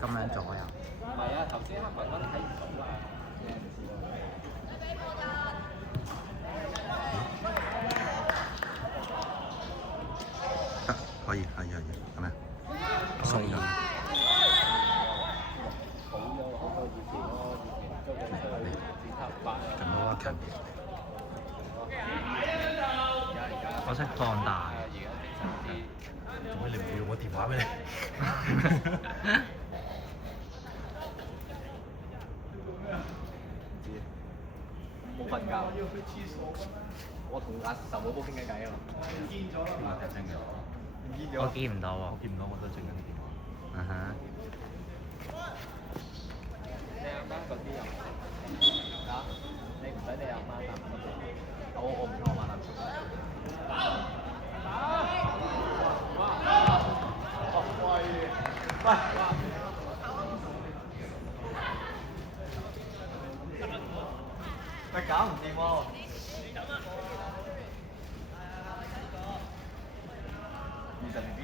咁樣做又？唔係啊，頭先黑雲溫睇唔到啊。得可以係咪？可以。好咗好過以前咯，以前捉佢剪頭髮啊。咁多強啲。我識放大。而家精神啲。做咩你唔會用我電話咩？冇瞓覺。我同阿壽寶寶傾緊偈啊嘛。唔見咗啦。係真嘅。唔見咗。我見唔到喎。我見唔到，我都整緊電話。嗯哼。你阿媽嗰啲又啊？你唔使你阿媽擔心。我唔我阿媽擔心。喂！喂，搞唔掂喎！20 B。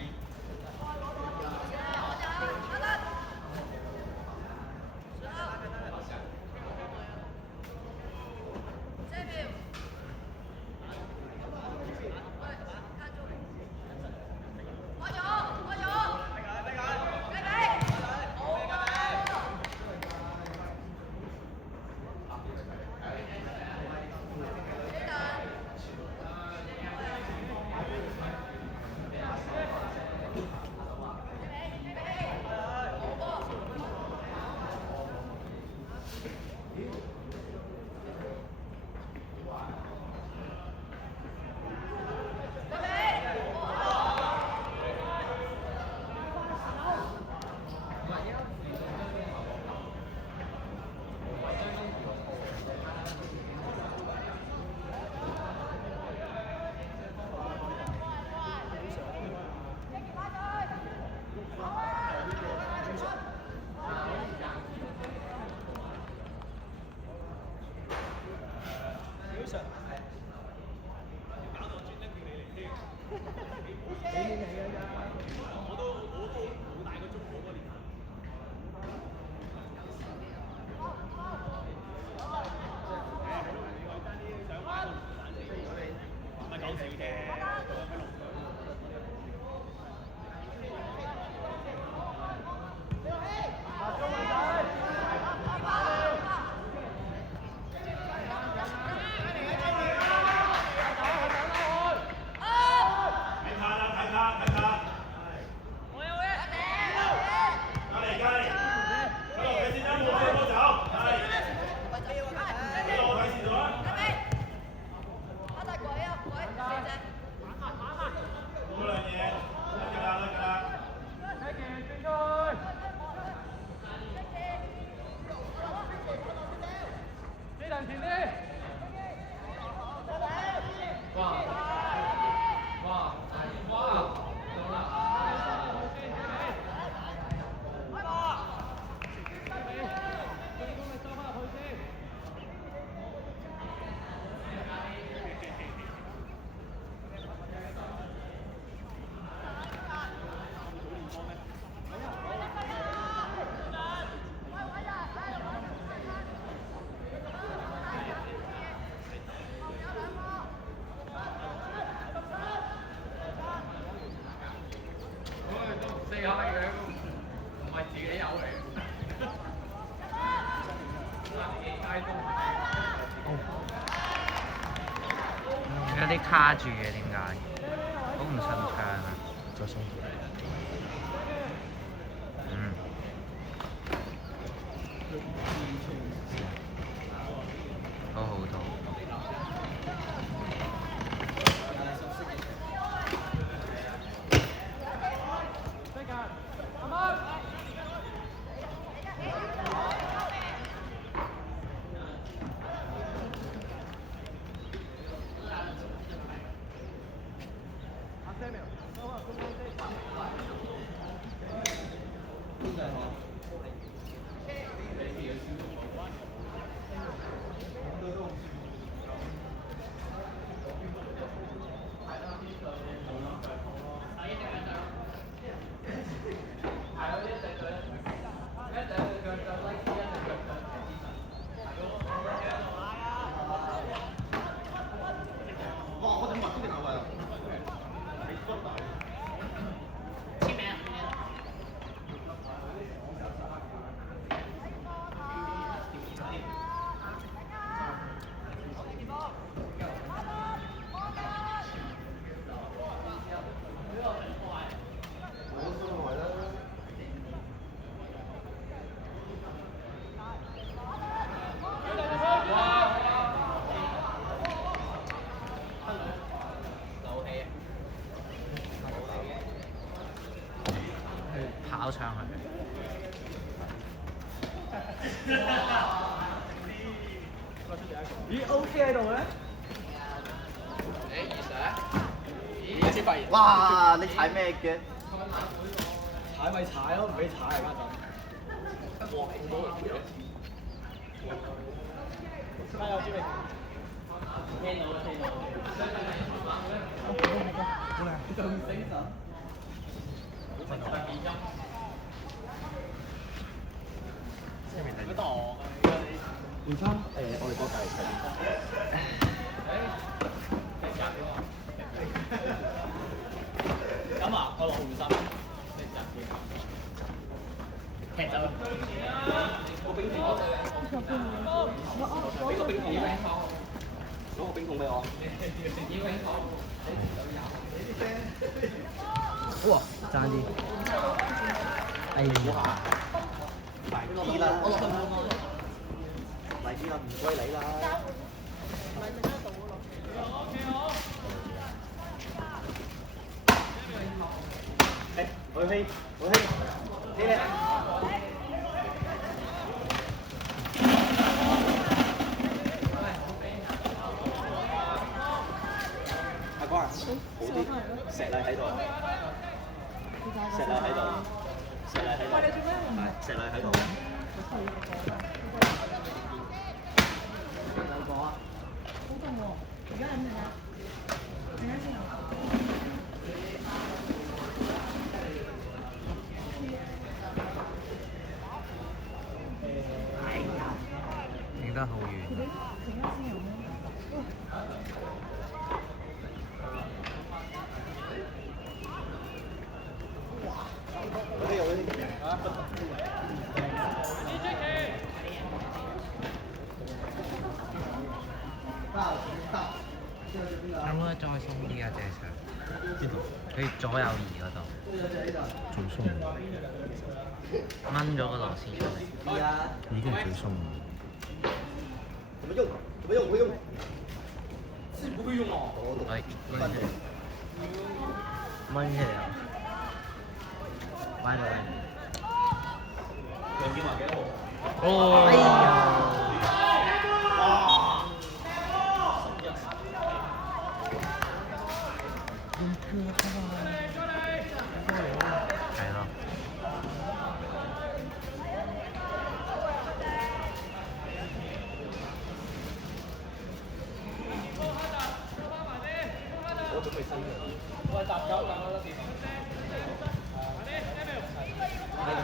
有啲卡住嘅，點解？好唔順暢啊！再鬆啲。嗯。好好到。跑上去。咦 OK 喺度咧？咦先發現。哇！你踩咩嘅？踩咪踩咯，唔俾踩而家就。哇！勁多人嘅。加油，朱明！聽到啦，聽到。好靚，仲精神。嗰度換衫我哋嗰屆咁啊，我落換衫。踢走。個冰桶。俾個冰桶俾攞個冰桶俾我。哇！爭啲。哎呀！大啲啦！大啲啦，唔該你啦。誒，我飛，我飛，呢咧。阿光啊，好啲，石禮喺度，石禮喺度，石禮喺度，係石禮喺度。兩個啊！好凍喎，而家係咩啊？陣間先有。影得好遠。可唔可以再鬆啲啊？隻腳。邊度？佢左右移嗰度。最鬆嘅，掹咗個螺絲出嚟。已經係最鬆嘅。怎麼用？怎麼用？會用？是不會用哦。喂，掹出嚟。掹出嚟啊！歪咗歪咗。兩點話幾多號？哦！哎呀！係咯。我準備新嘅。我係搭交搭得掂。我哋。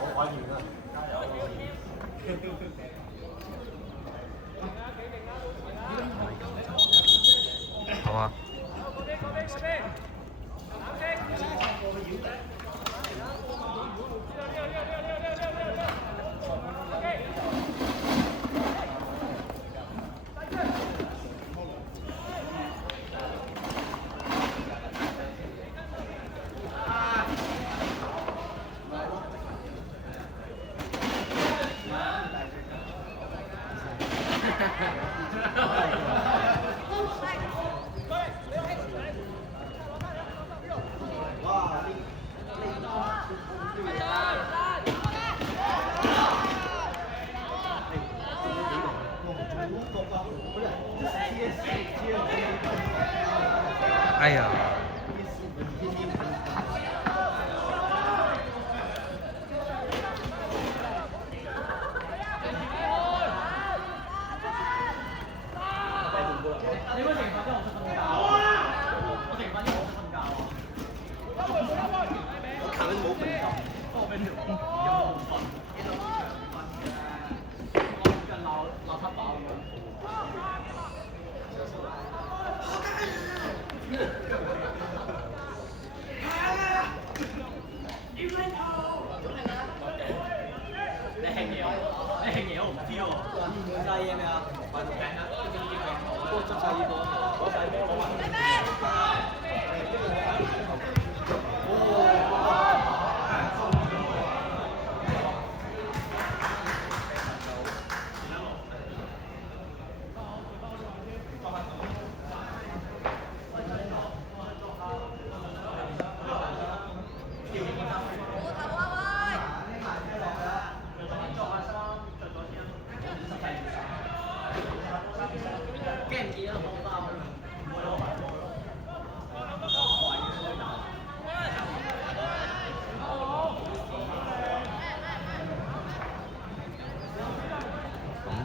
我玩完啦。好啊。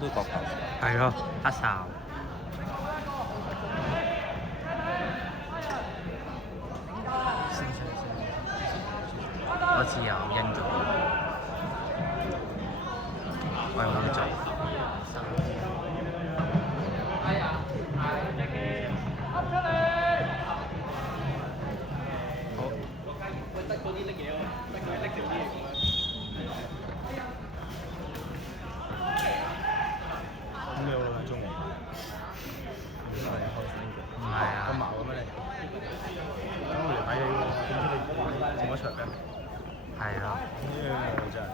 都角球。係咯，黑哨。我知啊，我印咗。我有冇做？得嗰啲拎嘢喎，得佢拎條嘢。咁你有冇睇中文？唔係開心嘅。唔係啊。咁矛嘅咩你？咁我嚟睇你喎，點知你整咗場嘅？係啊。呢樣真係。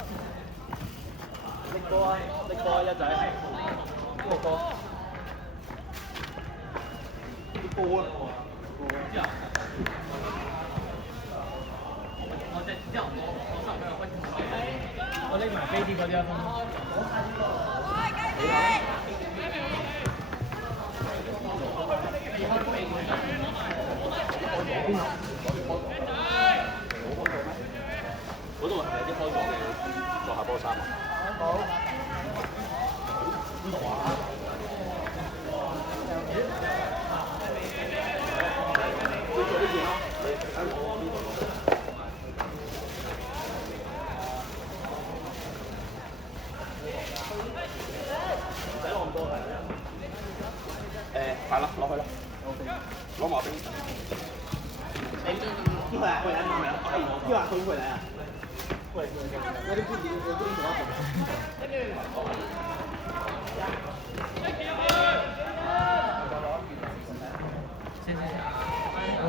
拎波啊！拎波啊！一仔，邊個波？啲波啊！我拎埋飛碟嗰啲啊，嗰度係咪有啲開咗嘅做下波衫啊？好。邊度啊？你做呢件咯，你喺我呢度攞。唔使攞咁多係。快啦，攞去啦。攞埋冰。一会儿回来吗？一会儿回不回来啊？会，那就不行，我不能走到走。哦。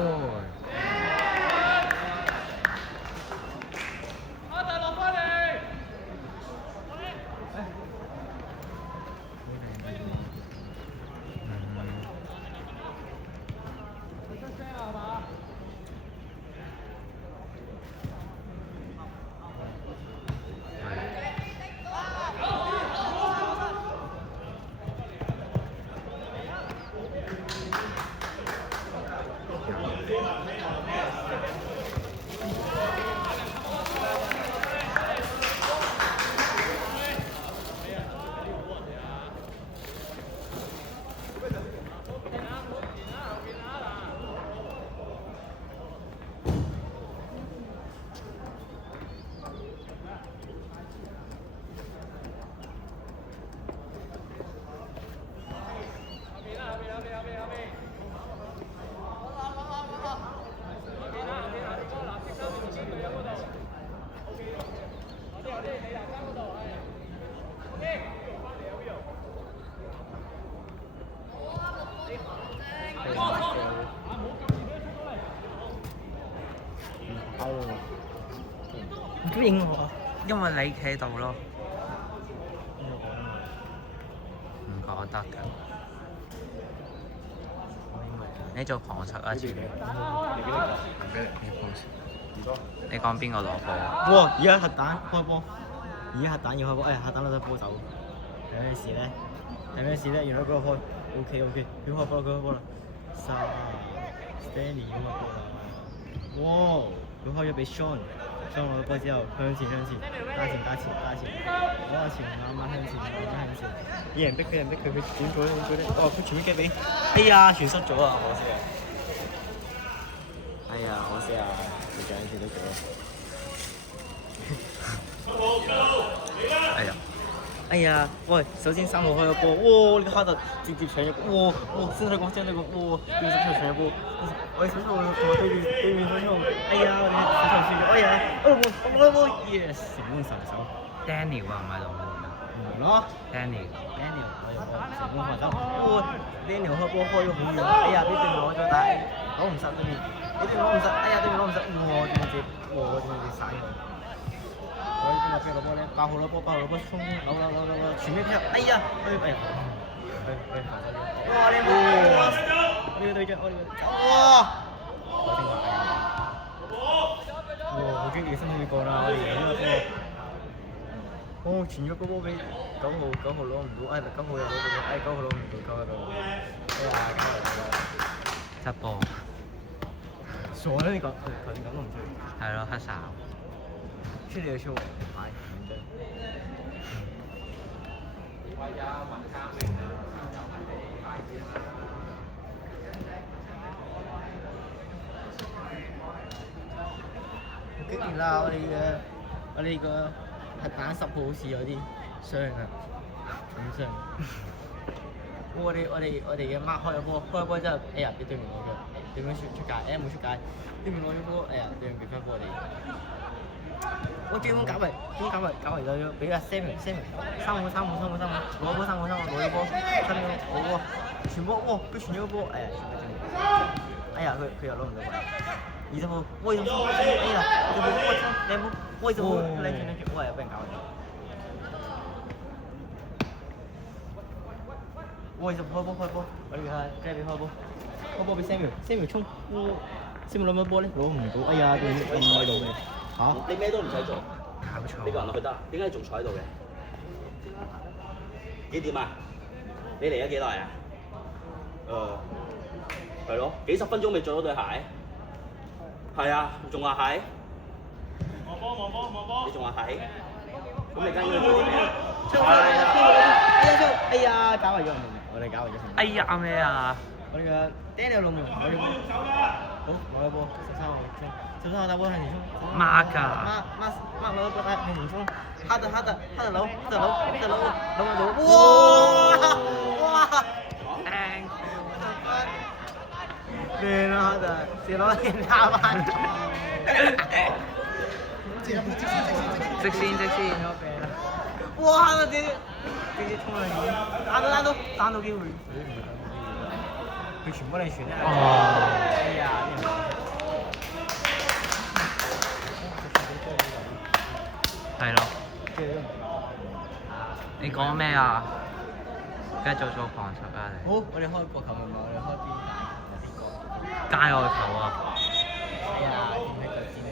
唔應我，因為你企喺度咯。唔覺得㗎。你做旁述啊，前面。你講邊個攞波？哇！而家核彈開波，而家核彈要開波，哎呀核彈攞得波走，係咩事咧？係咩事咧？原來嗰個開 OK， 佢開波啦，佢開波啦，Stanley 要開波啦，哇！佢開咗俾 Sean 攞咗波之後向前，打前，啱向前，有人逼佢，佢點做咧？哦，佢全部擊俾，哎呀，傳失咗啊！可惜啊！哎呀，可惜啊！佢獎佢都咗。哎呀，喂！首先3號開咗波，哇！呢個哈特直接搶咗，哇！先睇過，哇！點解搶咗波？我哋小數同埋對面小數，哎呀！我哋小數輸咗，哎呀！我 yes 成功神手 Daniel 啊，唔係龍門啊。咯 Daniel。我又成功發手，哇 ！Daniel 開波開咗好遠，哎呀！呢隊攞咗，但係攞唔實對面，呢隊攞唔實，哎呀！對面攞唔實，我點解散？我呢邊個波咧，8號攞波，衝，扭，全面踢，哎呀！哇！你冇，呢個對象，哇！好經典，辛苦你過啦，我哋贏咗個波。哦，傳咗個波俾9號攞唔到，9號又攞到，9號攞唔到，9號攞唔到，哎呀，執波。傻啦你講，佢咁都唔出。係咯，黑哨。出嚟就出，係認真。跟住啦，我哋個核彈10號好似有啲傷啊，重傷。我哋嘅 mark 開咗波之後，哎呀俾對面攞咗，對面出界，哎冇出界，對面攞咗波，哎呀對面俾翻波我哋。我專門搞埋咗俾阿 Samuel 3號攞波3號攞咗波，3秒攞波，傳波，哇佢傳咗個波，哎呀哎呀佢又攞唔到位。20號，喂20號，哎呀佢冇波槍，你冇，喂20號，你轉，哇又俾人搞咗。喂10號開波，我哋睇下俾開波俾 Samuel 衝，Samuel 攞乜波咧？攞唔到，哎呀對面咁喺度嘅。嚇！你咩都唔使做，搞錯。呢個人落去得，點解你仲坐喺度嘅？幾點啊？你嚟咗幾耐啊？係咯，幾十分鐘未着到對鞋？係啊，仲話係？望波！你仲話係？咁你而家應該做啲咩啊？哎呀，搞壞咗我哋搞壞咗。哎呀咩啊？我哋嘅 Daniel 龍門，我哋好攞咗波，13號打波向前衝。孖㗎。孖攞波向前衝，哈特佬，哇！靚啊哈特，射攞連打板。直線。哇！哈特直接衝上去，打到機會。佢全部嚟傳咧。哎呀！係咯。你講咩啊？繼續做旁述啊你。好，我哋開個球門嘛，我哋開邊界？街外球啊！哎呀，點解腳尖咧？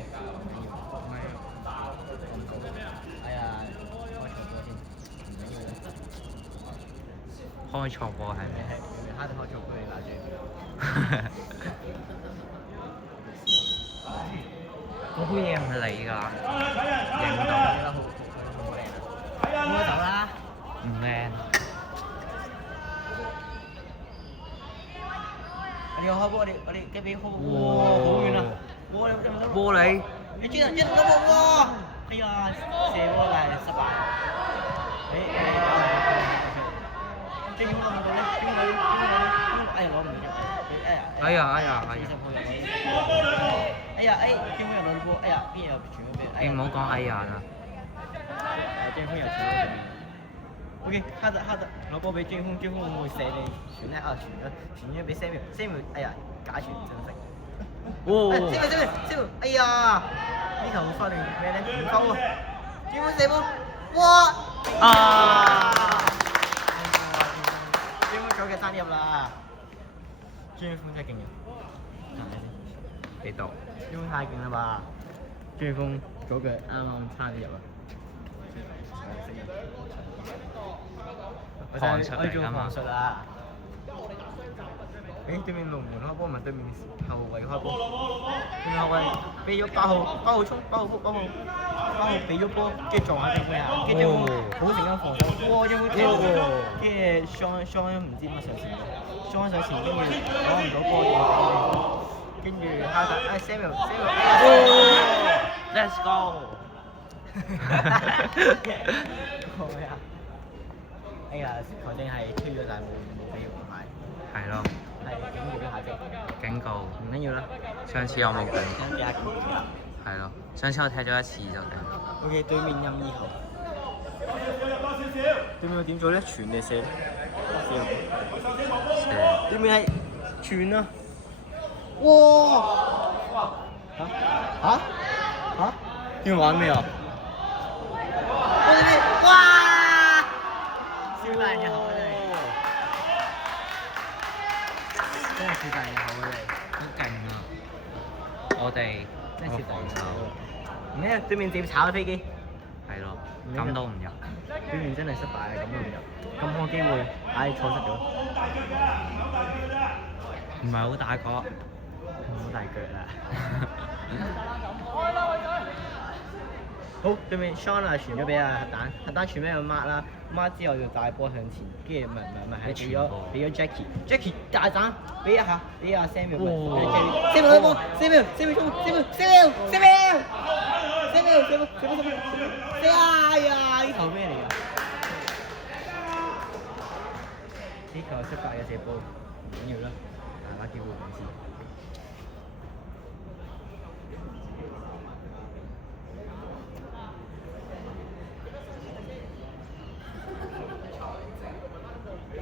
哎呀，開錯波先，唔緊要啦。開錯波係咩？哈特開錯波，你打住。嗰杯嘢唔係你㗎，認到。應該走啦。唔靚。我哋開波，我哋幾俾開波。哇！好遠啊！哇！你有冇得？波你。你轉到波哇！哎呀，射波但係失敗。追唔到咧？哎呀攞唔到。哎呀！哎呀，追風又攞波，哎呀，邊又傳咗俾人？你唔好講哎呀啦。追風又傳咗俾人。O.K. 哈特攞波俾追風會唔會射你？傳咧啊，傳咗俾 Samuel，哎呀，假傳真係。Samuel，哎呀，呢球翻嚟咩咧？唔夠喎，追風射波，哇！追風左腳爭入啦，追風真係勁嘅，係咪先？呢度。追風太勁啦嘛！追風左腳啱啱差啲入啊！旁述嚟㗎嘛。旁述啊！誒對面龍門開波，唔係對面後衞開波。對面後衞俾咗8號衝，8號俾咗波，跟住撞下對面啊！跟住好成間防守，哇！張好跳喎，跟住雙唔知乜上前，雙上前跟住攞唔到波，跟住哈特Samuel， Let's go！ 哎呀，反正係吹咗，但係冇俾佢買。係咯。係警告一下啫。警告。唔緊要啦。上次我冇警告。想記下警告。係咯。上次我踢咗一次就定。O.K. 對面任意球。對面點做咧？傳定射？射。對面係傳啊！哇！嚇？點玩咩啊？我哋咩？哇！小大人好真係小大人好好勁啊！我哋真係小大人手。咩？對面直接炒咗飛機。係咯。咁都唔入。對面真係失敗啊！咁都唔入。咁好機會，錯失咗。唔係好大個。好大腳啦！好，對面 Sean 啊傳咗俾阿核彈傳俾阿 Mark 啦，Mark 之後就帶波向前，跟住唔係俾咗 Jackie 大斬俾一下俾阿 Samuel 攞波 Samuel 哎呀！呢球咩嚟㗎？呢球失敗嘅射波，唔緊要啦，大把機會唔知。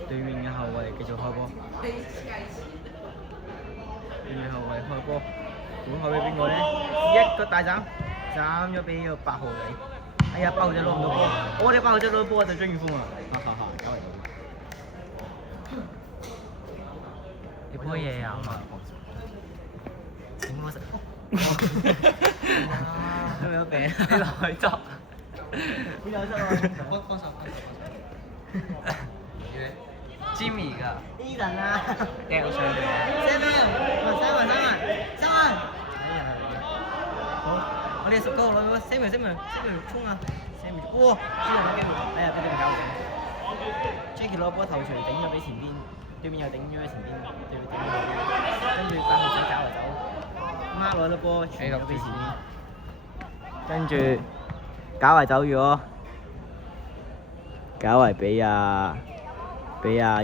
對面嘅後衞繼續開波，對面後衞開波，估開俾邊個咧？一個大斬，斬咗俾個8號仔。哎呀，8號仔攞唔到波，我哋8號仔攞到波就張宇峰啊！搞嚟你杯嘢飲啊？點我食？都有病，你落去執。邊有執啊？幫手。Jimmy 㗎 Ethan 啊，掉上嚟。Samuel，好，我哋10個攞到 Samuel 衝啊 ！Samuel， 哇，輸人攞機會，哎呀，俾對面搞掂。Jackie 攞波頭槌頂咗俾前邊，對面又頂咗喺前邊，對面頂咗後邊，跟住8號仔搞嚟走，Mark 攞咗波傳咗俾前邊，跟住搞嚟走咗，搞嚟俾阿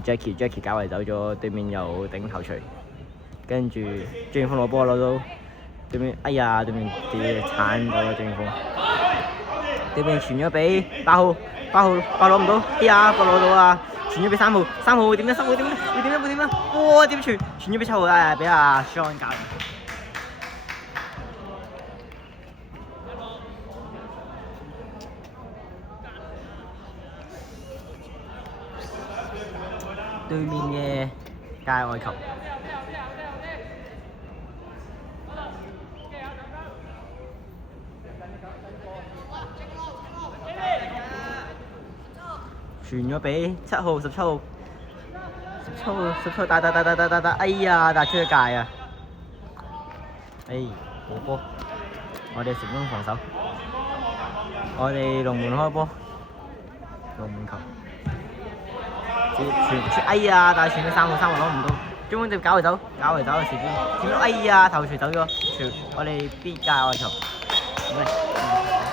Jackie 搞嚟走咗，對面又頂頭槌，跟住張遠峰攞波攞到對面，哎呀對面跌鏟到啦張遠峰，對面傳咗俾8號攞唔到，哎呀波攞到啊，傳咗俾3號會點咧？會點咧？哇點傳咗俾7號啊，俾阿 Sean 搞掂。對面嘅界外球，傳咗俾7號、17號打，哎呀打出咗界啊！哎冇波，我哋成功防守，我哋龍門開波，龍門球。傳，哎呀！但係傳咗3號攞唔到，中間就搞嚟走嘅時邊，點知哎呀頭槌走咗，我哋必界外球，唔係。